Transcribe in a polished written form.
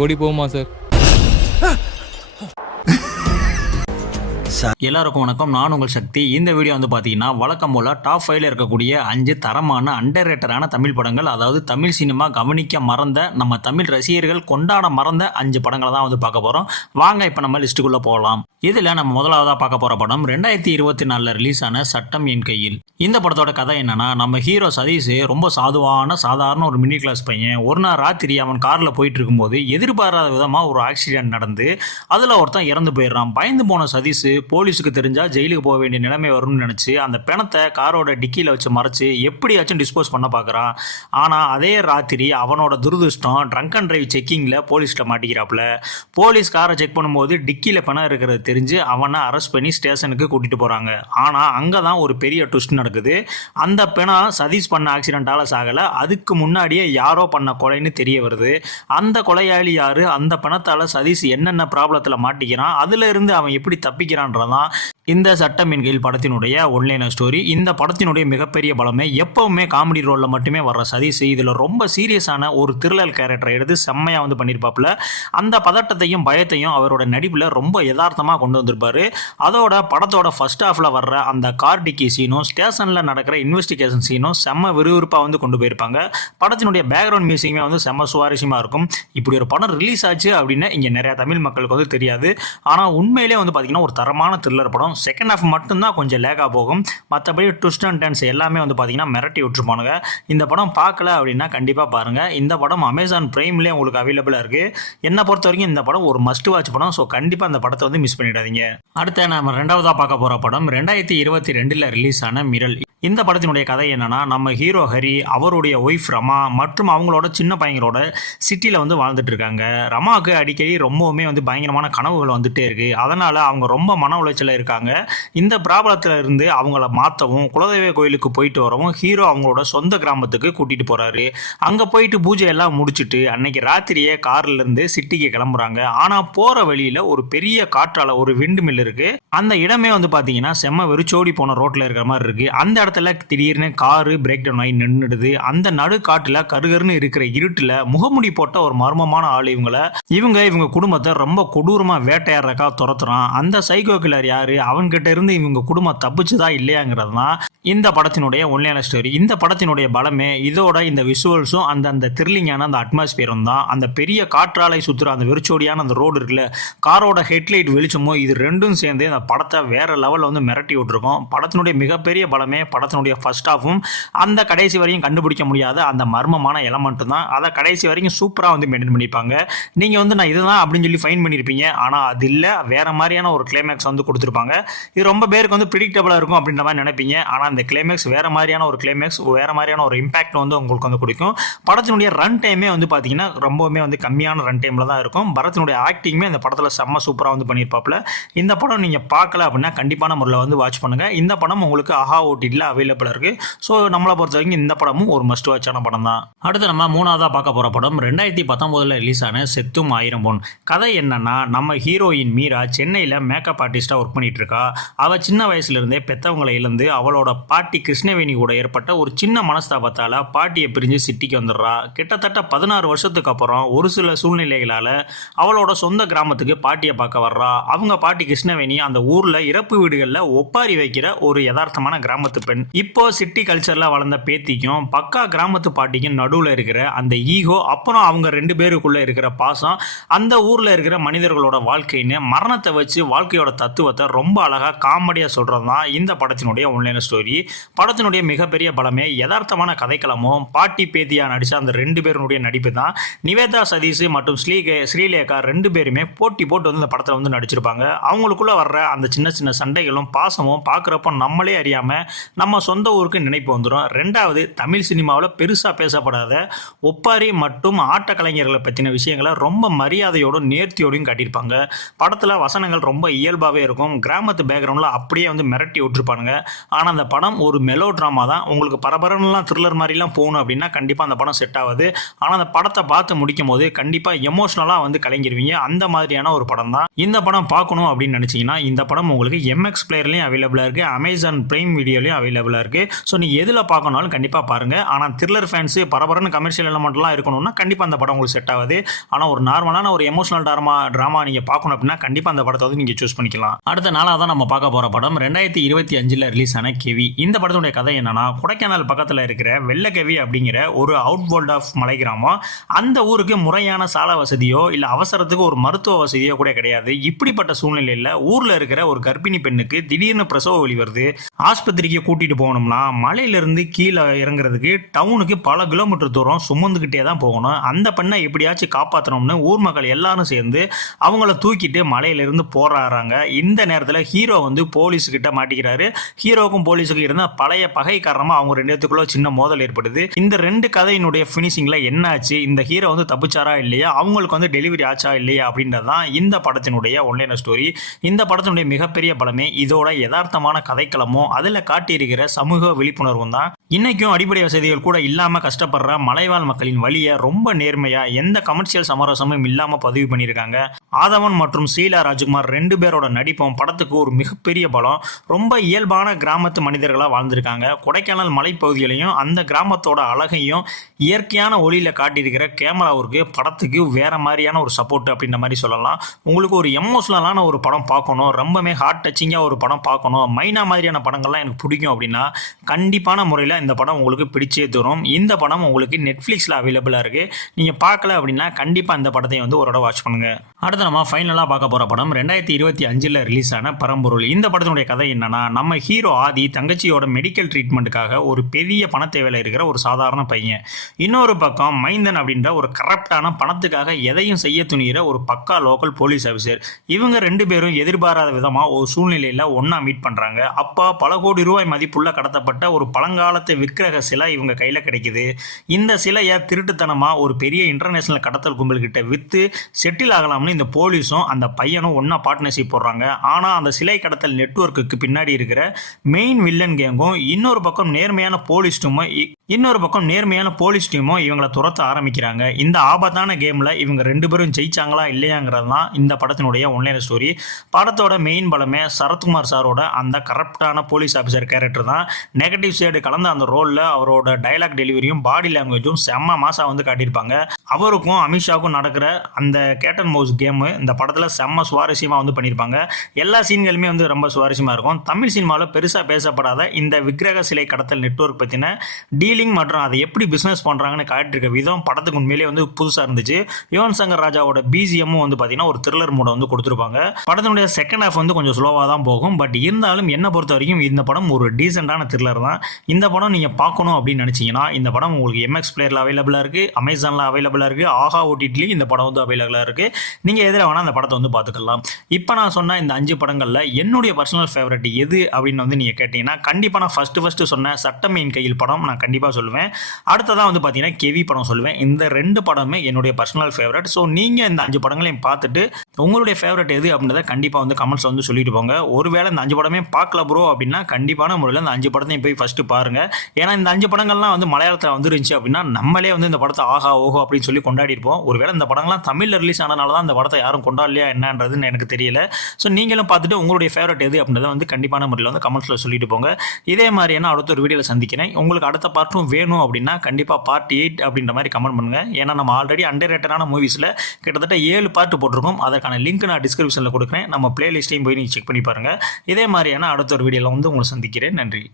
கோடி போகுமா சார்? எல்லாருக்கும் வணக்கம். நான் உங்கள் சக்தி. இந்த வீடியோ வந்து பார்த்தீங்கன்னா வழக்கம் போல் டாப் 5ல இருக்கக்கூடிய 5 தரமான அண்டர் ரேட்டடான தமிழ் படங்கள், அதாவது தமிழ் சினிமா கவனிக்க மறந்த, நம்ம தமிழ் ரசிகர்கள் கொண்டாட மறந்த 5 படங்களை தான் வந்து பார்க்க போகிறோம். வாங்க இப்போ நம்ம லிஸ்ட்டுக்குள்ளே போகலாம். இதில் நம்ம முதலாவதாக பார்க்க போகிற படம் 2024 ரிலீஸ் ஆன சட்டம் என் கையில். இந்த படத்தோட கதை என்னன்னா, நம்ம ஹீரோ சதீஷ் ரொம்ப சாதாரண ஒரு மிடில் கிளாஸ் பையன். ஒரு நாள் ராத்திரி அவன் காரில் போயிட்டு இருக்கும்போது எதிர்பாராத விதமாக ஒரு ஆக்சிடென்ட் நடந்து அதில் ஒருத்தன் இறந்து போயிடுறான். பயந்து போன சதீஷ் போலீஸுக்கு தெரிஞ்சா ஜெயிலுக்கு போக வேண்டிய நிலைமை வரும்னு நினைச்சு அந்த பிணத்தை காரோட டிக்கியில் வச்சு மறைச்சு எப்படியாச்சும் டிஸ்போஸ் பண்ண பார்க்குறான். ஆனால் அதே ராத்திரி அவனோட துரதிருஷ்டம் ட்ரங்க் அண்ட் டிரைவ் செக்கிங்கில் போலீஸ்கிட்ட மாட்டிக்கிறாப்புல. போலீஸ் காரை செக் பண்ணும்போது டிக்கியில் பிணம் இருக்கிறது தெரிஞ்சு அவனை அரெஸ்ட் பண்ணி ஸ்டேஷனுக்கு கூட்டிட்டு போகிறாங்க. ஆனால் அங்கே தான் ஒரு பெரிய ட்விஸ்ட் நடக்குது. அந்த பிணம் சதீஷ் பண்ண ஆக்சிடென்ட்டால் சாகலை, அதுக்கு முன்னாடியே யாரோ பண்ண கொலைன்னு தெரிய வருது. அந்த கொலையாளி யாரு, அந்த பிணத்தால் சதீஷ் என்னென்ன ப்ராப்ளத்தில் மாட்டிக்கிறான், அதுல இருந்து அவன் எப்படி தப்பிக்கிறான்றதான் இந்த சட்டம் என் கையில் படத்தினுடைய ஒன்லைனர் ஸ்டோரி. இந்த படத்தினுடைய மிகப்பெரிய பலமே எப்பவுமே காமெடி ரோலில் மட்டுமே வர்ற சதீஷ் இதில் ரொம்ப சீரியஸான ஒரு த்ரில்லர் கேரக்டரை எடுத்து செம்மையாக வந்து பண்ணியிருப்பாப்புல. அந்த பதட்டத்தையும் பயத்தையும் அவரோட நடிப்பில் ரொம்ப யதார்த்தமாக கொண்டு வந்திருப்பாரு. அதோட படத்தோட ஃபர்ஸ்ட் ஹாஃபில் வர்ற அந்த கார் டிக்கி சீனும் ஸ்டேஷனில் நடக்கிற இன்வெஸ்டிகேஷன் சீனும் செம்ம விறுவிறுப்பாக வந்து கொண்டு போயிருப்பாங்க. படத்தினுடைய பேக்ரவுண்ட் மியூசிக்குமே வந்து செம்ம சுவாரஸ்யமாக இருக்கும். இப்படி ஒரு படம் ரிலீஸ் ஆச்சு அப்படின்னு இங்கே நிறைய தமிழ் மக்களுக்கு வந்து தெரியாது. ஆனால் உண்மையிலே வந்து பார்த்தீங்கன்னா ஒரு தரமான த்ரில்லர் படம். செகண்ட் ஹாஃப் மட்டும்தான் கொஞ்சம் லேக்காக போகும். மற்றபடி ட்விஸ்ட் அண்ட் டர்ன்ஸ் எல்லாமே வந்து பார்த்தீங்கன்னா மிரட்டி விட்டுருப்பானுங்க. இந்த படம் பார்க்கல அப்படின்னா கண்டிப்பாக பாருங்கள். இந்த படம் அமேசான் பிரைம்லேயே உங்களுக்கு அவைலபிளாக இருக்குது. என்னை பொறுத்த வரைக்கும் இந்த படம் ஒரு மஸ்ட் வாட்ச் படம். ஸோ கண்டிப்பாக அந்த படத்தை வந்து மிஸ் பண்ணிடாதீங்க. அடுத்து நம்ம ரெண்டாவதாக பார்க்க போகிற படம் 2022 ரிலீஸ் ஆன மிரல். இந்த படத்தினுடைய கதை என்னன்னா, நம்ம ஹீரோ ஹரி, அவருடைய ஒய்ஃப் ரமா மற்றும் அவங்களோட சின்ன பையங்களோட சிட்டியில் வந்து வாழ்ந்துட்டு இருக்காங்க. ரமாவுக்கு அடிக்கடி ரொம்பவுமே வந்து பயங்கரமான கனவுகள் வந்துட்டே இருக்கு. அதனால அவங்க ரொம்ப மன உளைச்சல இருக்காங்க. இந்த ப்ராப்ளத்தில் இருந்து அவங்கள மாற்றவும் குலதெய்வ கோயிலுக்கு போயிட்டு வரவும் ஹீரோ அவங்களோட சொந்த கிராமத்துக்கு கூட்டிட்டு போறாரு. அங்கே போயிட்டு பூஜை எல்லாம் முடிச்சுட்டு அன்னைக்கு ராத்திரியே கார்ல இருந்து சிட்டிக்கு கிளம்புறாங்க. ஆனால் போற வழியில ஒரு பெரிய காற்றால ஒரு விண்டு மில் இருக்கு. அந்த இடமே வந்து பார்த்தீங்கன்னா செம்ம வெறிச்சோடி போன ரோட்ல இருக்கிற மாதிரி இருக்கு. அந்த இடத்துல திடீர்னு காரு பிரேக் டவுன் ஆகி நின்றுடுது. அந்த நடு காட்டுல கருகருன்னு இருக்கிற இருட்டுல முகமுடி போட்ட ஒரு மர்மமான ஆள் இவங்க குடும்பத்தை ரொம்ப கொடூரமா வேட்டையாடுறக்கா துரத்துறான். அந்த சைக்கோ கில்லர் யாரு, அவன்கிட்ட இருந்து இவங்க குடும்பம் தப்பிச்சுதா இல்லையாங்கிறது தான் இந்த படத்தினுடைய ஒன்லைனர் ஸ்டோரி. இந்த படத்தினுடைய பலமே இதோட இந்த விஷுவல்ஸும் அந்த த்ரில்லிங்கான அந்த அட்மாஸ்பியரும் தான். அந்த பெரிய காற்றாலை சுத்துற அந்த வெறிச்சோடியான அந்த ரோடு இருக்குல்ல, காரோட ஹெட்லைட் வெளிச்சமோ, இது ரெண்டும் சேர்ந்து அந்த படத்தை வேற லெவலில் வந்து மிரட்டி விட்டுருக்கோம். படத்தினுடைய மிகப்பெரிய பலமே படத்தினுடைய ஃபர்ஸ்ட் ஹாஃபும் அந்த கடைசி வரையும் கண்டுபிடிக்க முடியாத அந்த மர்மமான எலமெண்ட் தான். அதை கடைசி வரைக்கும் சூப்பராக வந்து மெயின்டைன் பண்ணியிருப்பாங்க. நீங்கள் வந்து நான் இதுதான் அப்படின்னு சொல்லி ஃபைன் பண்ணியிருப்பீங்க, ஆனால் அது இல்லை, வேற மாதிரியான ஒரு கிளைமேக்ஸ் வந்து கொடுத்துருப்பாங்க. இது ரொம்ப பேருக்கு வந்து ப்ரிடிக்டபிளாக இருக்கும் அப்படின்ற மாதிரி நினைப்பீங்க. ஆனால் அந்த கிளைமேக்ஸ் வேற மாதிரியான ஒரு கிளைமேக்ஸ், வேற மாதிரியான ஒரு இம்பாக்ட் வந்து உங்களுக்கு வந்து கொடுக்கும். படத்தினுடைய ரன் டைமே வந்து பார்த்தீங்கன்னா ரொம்பவுமே வந்து கம்மியான ரன் டைமில் தான் இருக்கும். பரத்தினுடைய ஆக்டிங்குமே இந்த படத்தில் செம்ம சூப்பராக வந்து பண்ணியிருப்பாப்புல. இந்த படம் நீங்கள் பார்க்கல அப்படின்னா கண்டிப்பான முறையில் வந்து வாட்ச் பண்ணுங்கள். இந்த படம் உங்களுக்கு ஆஹா ஓடிடியில் அவைலபிளாக இருக்குது. ஸோ நம்மளை பொறுத்த வரைக்கும் இந்த படமும் ஒரு மஸ்ட் வாட்சான படம் தான். அடுத்து நம்ம மூணாவதாக பார்க்க போகிற படம் 2019 ரிலீஸ் ஆன செத்தும் 1000 பொன். கதை என்னன்னா, நம்ம ஹீரோயின் மீரா சென்னையில் மேக்கப் ஆர்டிஸ்டாக ஒர்க் பண்ணிட்டு இருக்கா. அவள் சின்ன வயசுலேருந்தே பெற்றவங்களை இழந்து அவளோட பாட்டி கிருஷ்ணவேணி கூட ஏற்பட்ட ஒரு சின்ன மனஸ்தாபத்தால் பாட்டியை பிரிஞ்சு சிட்டிக்கு வந்துடுறா. கிட்டத்தட்ட 16 வருஷத்துக்கு அப்புறம் ஒரு சில சூழ்நிலைகளால் அவளோட சொந்த கிராமத்துக்கு பாட்டியை பார்க்க வர்றா. அவங்க பாட்டி கிருஷ்ணவேணி அந்த ஊரில் இறப்பு வீடுகளில் ஒப்பாரி வைக்கிற ஒரு யதார்த்தமான கிராமத்து பெண். இப்போ சிட்டி கல்ச்சரில் வளர்ந்த பேத்திக்கும் பக்கா கிராமத்து பாட்டிக்கும் நடுவில் இருக்கிற அந்த ஈகோ, அப்புறம் அவங்க 2 பேருக்குள்ளே இருக்கிற பாசம், அந்த ஊரில் இருக்கிற மனிதர்களோட வாழ்க்கைன்னு மரணத்தை வச்சு வாழ்க்கையோட தத்துவத்தை ரொம்ப அழகாக காமெடியாக சொல்கிறது தான் இந்த படத்தினுடைய ஒன்லைனர் ஸ்டோரி. படத்தினுடைய மிகப்பெரிய பலமே யதார்த்தமான கதைக்களமும் பாட்டி பேத்தியாக நடித்த அந்த 2 பேருடைய நடிப்பு தான். நிவேதா சதீஷ் மற்றும் ஸ்ரீலேகா 2 பேருமே போட்டி போட்டு வந்து இந்த படத்தில் வந்து நடிச்சிருப்பாங்க. அவங்களுக்குள்ள வர்ற அந்த சின்ன சின்ன சண்டைகளும் பாசமும் பார்க்குறப்போ நம்மளே அறியாமல் நம்ம சொந்த ஊருக்கு நினைப்பு வந்துடும். ரெண்டாவது, தமிழ் சினிமாவில் பெருசாக பேசப்படாத ஒப்பாரி மற்றும் ஆட்ட கலைஞர்களை பற்றின விஷயங்களை ரொம்ப மரியாதையோடும் நேர்த்தியோடையும் காட்டியிருப்பாங்க. படத்தில் வசனங்கள் ரொம்ப இயல்பாகவே இருக்கும். கிராமத்து பேக்ரவுண்டில் அப்படியே வந்து மிரட்டி விட்டுருப்பானுங்க. ஆனால் அந்த படம் ஒரு மெலோ ட்ராமா தான். உங்களுக்கு பரபரன்லாம் த்ரில்லர் மாதிரிலாம் போகணும் அப்படின்னா கண்டிப்பாக அந்த படம் செட் ஆகுது. ஆனால் அந்த படத்தை பார்த்து முடிக்கும் போது கண்டிப்பாக எமோஷ்னலாக வந்து கலங்கிருவீங்க. அந்த மாதிரியான ஒரு படம் தான். இந்த படம் பார்க்கணும் அப்படின்னு நினச்சிங்கன்னா இந்த படம் உங்களுக்கு MX பிளேயர்லையும் அவைலபிளாக இருக்குது, அமேசான் பிரைம் வீடியோலையும் அவைலபிள் அவைலபிளாக இருக்குது. ஸோ நீங்கள் எதில் பார்க்கணும்னாலும் கண்டிப்பாக பாருங்கள். ஆனால் த்ரில்லர் ஃபேன்ஸு பரபரன்னு கமர்ஷியல் எலமெண்ட்லாம் இருக்கணும்னா கண்டிப்பாக அந்த படம் உங்களுக்கு செட் ஆகுது. ஆனால் ஒரு நார்மலான ஒரு எமோஷனல் ட்ராமா நீங்கள் பார்க்கணும் அப்படின்னா கண்டிப்பாக அந்த படத்தை வந்து நீங்கள் சூஸ் பண்ணிக்கலாம். அடுத்த நாளாக தான் நம்ம பார்க்க போகிற படம் 2025 ரிலீஸ் ஆன கெவி. இந்த படத்துடைய கதை என்னன்னா, கொடைக்கானல் பக்கத்தில் இருக்கிற வெள்ளக்கெவி அப்படிங்கிற ஒரு அவுட் வேர்ல்ட் ஆஃப் மலை கிராமம். அந்த ஊருக்கு முறையான சாலை வசதியோ இல்லை அவசரத்துக்கு ஒரு மருத்துவ வசதியோ கூட கிடையாது. இப்படிப்பட்ட சூழ்நிலையில் ஊரில் இருக்கிற ஒரு கர்ப்பிணி பெண்ணுக்கு திடீர்னு பிரசவ வலி வருது. ஆஸ்பத்திரிக்கு கூட்டிட்டு போகணும்னா மலையிலிருந்து கீழே இறங்குறதுக்கு டவுனுக்கு பல கிலோமீட்டர் தூரம் சுமந்துக்கிட்டே தான் போகணும். அந்த பெண்ணை எப்படியாச்சும் காப்பாற்றணும்னு ஊர் மக்கள் எல்லாரும் சேர்ந்து அவங்கள தூக்கிட்டு மலையிலிருந்து போராடுறாங்க. இந்த நேரத்தில் ஹீரோ வந்து போலீஸுக்கிட்ட மாட்டிக்கிறாரு. ஹீரோக்கும் போலீஸுக்கும் இருந்த பழைய பகை காரணமாக அவங்க ரெண்டு பேத்துக்குள்ள சின்ன மோதல் ஏற்படுது. இந்த ரெண்டு கதையினுடைய ஃபினிஷிங்கில் என்ன ஆச்சு, இந்த ஹீரோ வந்து தப்பிச்சாரா இல்லையா, அவங்களுக்கு வந்து டெலிவரி ஆச்சா இல்லையா அப்படின்றது தான் இந்த படத்தினுடைய ஒன்லைனர் ஸ்டோரி. இந்த படத்தினுடைய மிகப்பெரிய பலமே இதோட யதார்த்தமான கதைக்களமும் அதில் காட்டியிருக்கிற சமூக விழிப்புணர்வும் தான். இன்னைக்கும் அடிப்படை வசதிகள் கூட இல்லாமல் கஷ்டப்படுற மலைவாழ் மக்களின் வழியை ரொம்ப நேர்மையாக எந்த கமர்ஷியல் சமரசமும் இல்லாமல் பதிவு பண்ணியிருக்காங்க. ஆதவன் மற்றும் ஷீலா ராஜ்குமார் ரெண்டு பேரோட நடிப்பும் படத்துக்கு ஒரு மிகப்பெரிய பலம். ரொம்ப இயல்பான கிராமத்து மனிதர்களாக வாழ்ந்திருக்காங்க. கொடைக்கானல் மலைப்பகுதிகளையும் அந்த கிராமத்தோட அழகையும் இயற்கையான ஒளியில் காட்டியிருக்கிற கேமராவிற்கு படத்துக்கு வேற மாதிரியான ஒரு சப்போர்ட் அப்படின்ற மாதிரி சொல்லலாம். உங்களுக்கு ஒரு எமோஷனலான ஒரு படம் பார்க்கணும், ரொம்பவே ஹார்ட் டச்சிங்காக ஒரு படம் பார்க்கணும், மைனா மாதிரியான படங்கள்லாம் எனக்கு பிடிக்கும் அப்படின்னா கண்டிப்பான முறையில் இந்த படம் உங்களுக்கு பிடிச்சே தரும். இந்த படம் உங்களுக்கு நெட்ஃப்ளிக்ஸில் அவைலபிளாக இருக்குது. நீங்கள் பார்க்கல அப்படின்னா கண்டிப்பாக இந்த படத்தை வந்து ஒரு தடவை வாட்ச் பண்ணுங்கள். அடுத்து நம்ம ஃபைனலாக பார்க்க போகிற படம் 2025 ரிலீஸ் ஆன பரம்பொருள். இந்த படத்தினுடைய கதை என்னன்னா, நம்ம ஹீரோ ஆதி தங்கச்சியோட மெடிக்கல் ட்ரீட்மெண்ட்டுக்காக ஒரு பெரிய பண தேவையில் இருக்கிற ஒரு சாதாரண பையன். இன்னொரு பக்கம் மைந்தன் அப்படின்ற ஒரு கரப்டான பணத்துக்காக எதையும் செய்ய துணிகிற ஒரு பக்கா லோக்கல் போலீஸ் ஆஃபீஸர். இவங்க ரெண்டு பேரும் எதிர்பாராத விதமாக ஒரு சூழ்நிலையில் ஒன்றா மீட் பண்ணுறாங்க. அப்பா பல கோடி ரூபாய் மதிப்புள்ள கடத்தப்பட்ட ஒரு பழங்காலத்து விக்கிரக சிலை இவங்க கையில் கிடைக்குது. இந்த சிலையை திருட்டுத்தனமாக ஒரு பெரிய இன்டர்நேஷனல் கடத்தல் கும்பல்கிட்ட விற்று செட்டில் ஆகலாம்னு இந்த போலீஸும் அந்த பையனும் ஒன்றா பார்ட்னர்ஷிப் போடுறாங்க. ஆனால் அந்த சிலை கடத்தல் நெட்வொர்க்குக்கு பின்னாடி இருக்கிற மெயின் வில்லன் கேங்கும் இன்னொரு பக்கம் நேர்மையான போலீஸ் டீமும் இவங்களை துரத்த ஆரம்பிக்கிறாங்க. இந்த ஆபத்தான கேமில் இவங்க ரெண்டு பேரும் ஜெயிச்சாங்களா இல்லையாங்கிறது தான் இந்த படத்தினுடைய ஒன்லைனர் ஸ்டோரி. படத்தோட மெயின் பலமே சரத்குமார் சாரோட அந்த கரப்டான போலீஸ் ஆஃபீஸர் கேரக்டர் தான். நெகட்டிவ் சைடு கலந்த அந்த ரோலில் அவரோட டைலாக் டெலிவரியும் பாடி லாங்குவேஜும் செம்ம மாசா வந்து காட்டியிருப்பாங்க. அவருக்கும் அமித்ஷாவுக்கும் நடக்கிற அந்த கேட் அண்ட் மவுஸ் கேமு இந்த படத்தில் செம்ம சுவாரஸ்யமாக வந்து பண்ணியிருப்பாங்க. எல்லா சீன்களுமே வந்து ரொம்ப சுவாரஸ்யமாக இருக்கும். தமிழ் சினிமாவில் பெருசாக பேசப்படாத இந்த விக்கிரக சிலை கடத்தல் நெட்வொர்க் பற்றின டீலிங் மற்றும் அதை எப்படி பிஸ்னஸ் பண்ணுறாங்கன்னு காட்டியிருக்க விதம் படத்துக்கு உண்மையிலே வந்து புதுசாக இருந்துச்சு. யுவன் சங்கர் ராஜாவோட பிஜிஎம்மும் வந்து பார்த்தீங்கன்னா ஒரு த்ரில்லர் மூட வந்து கொடுத்துருப்பாங்க. படத்தினுடைய செகண்ட் ஹாஃப் வந்து கொஞ்சம் ஸ்லோவாக தான் போகும். பட் இருந்தாலும் என்ன பொறுத்த வரைக்கும் இந்த படம் ஒரு டீசெண்டான த்ரில்லர் தான். இந்த படம் நீங்கள் பார்க்கணும் அப்படின்னு நினச்சிங்கன்னா இந்த படம் உங்களுக்கு எம்எக்ஸ் பிளேயரில் அவைலபிளாக இருக்குது, அமேசானில் அவைலபிளாக இருக்குது, ஆஹா ஓடிடிலையும் இந்த படம் வந்து அவைலபிளாக இருக்குது. நீங்கள் எதில் வேணால் அந்த படத்தை வந்து பார்த்துக்கலாம். இப்போ நான் சொன்ன இந்த 5 படங்களில் என்னுடைய பர்சனல் ஃபேவரட் எது அப்படின்னு வந்து நீங்கள் கேட்டிங்கன்னா கண்டிப்பாக நான் ஃபஸ்ட்டு சொன்ன சட்டம் என் கையில் படம் நான் கண்டிப்பாக சொல்லுவேன். அடுத்ததான் வந்து பார்த்தீங்கன்னா கெவி படம் சொல்லுவேன். இந்த 2 படமே என்னுடைய பர்சனல் ஃபேவரட். ஸோ நீங்கள் இந்த 5 படங்களையும் பார்த்துட்டு உங்களுடைய ஃபேவரட் எது அப்படின்றத கண்டிப்பாக வந்து கமெண்ட்ஸ் வந்து சொல்லிட்டு போங்க. ஒருவேளை இந்த 5 படமே பார்க்கல ப்ரோ அப்படின்னா கண்டிப்பான முறையில் இந்த 5 படத்தையும் போய் ஃபஸ்ட்டு பாருங்கள். ஏன்னா இந்த 5 படங்கள்லாம் வந்து மலையாளத்தில் வந்துருந்துச்சு அப்படின்னா நம்மளே வந்து இந்த படத்தை ஆஹா ஓஹோ அப்படின்னு சொல்லி கொண்டாடி இருப்போம். ஒருவேளை இந்த படங்கள்லாம் தமிழில் ரிலீஸ் ஆனதுனால தான் இந்த படத்தை யாரும் கொண்டாடலையா என்னன்றதுன்னு எனக்கு தெரியல. ஸோ நீங்களும் பார்த்துட்டு உங்களுடைய ஃபேவரட் எது அப்படின்றத வந்து கண்டிப்பான முறையில் வந்து கமெண்ட்ஸில் சொல்லிட்டு போங்க. இதே மாதிரியான அடுத்த ஒரு வீடியோவில் சந்திக்கிறேன். உங்களுக்கு அடுத்த பார்ட்டும் வேணும் அப்படின்னா கண்டிப்பாக பார்ட் 8 அப்படின்ற மாதிரி கமெண்ட் பண்ணுங்கள். ஏன்னா நம்ம ஆல்ரெடி அண்டர்ரேட்டடான மூவிஸில் கிட்டத்தட்ட 7 பார்ட் போட்டிருக்கோம். அதற்கான லிங்க் நான் டிஸ்கிரிப்ஷனில் கொடுக்குறேன். நம்ம பிளேலிஸ்ட்டையும் போய் நீங்கள் செக் பண்ணி பாருங்கள். இதே மாதிரியான அடுத்த ஒரு வீடியோவில் வந்து உங்களை சந்திக்கிறேன். நன்றி.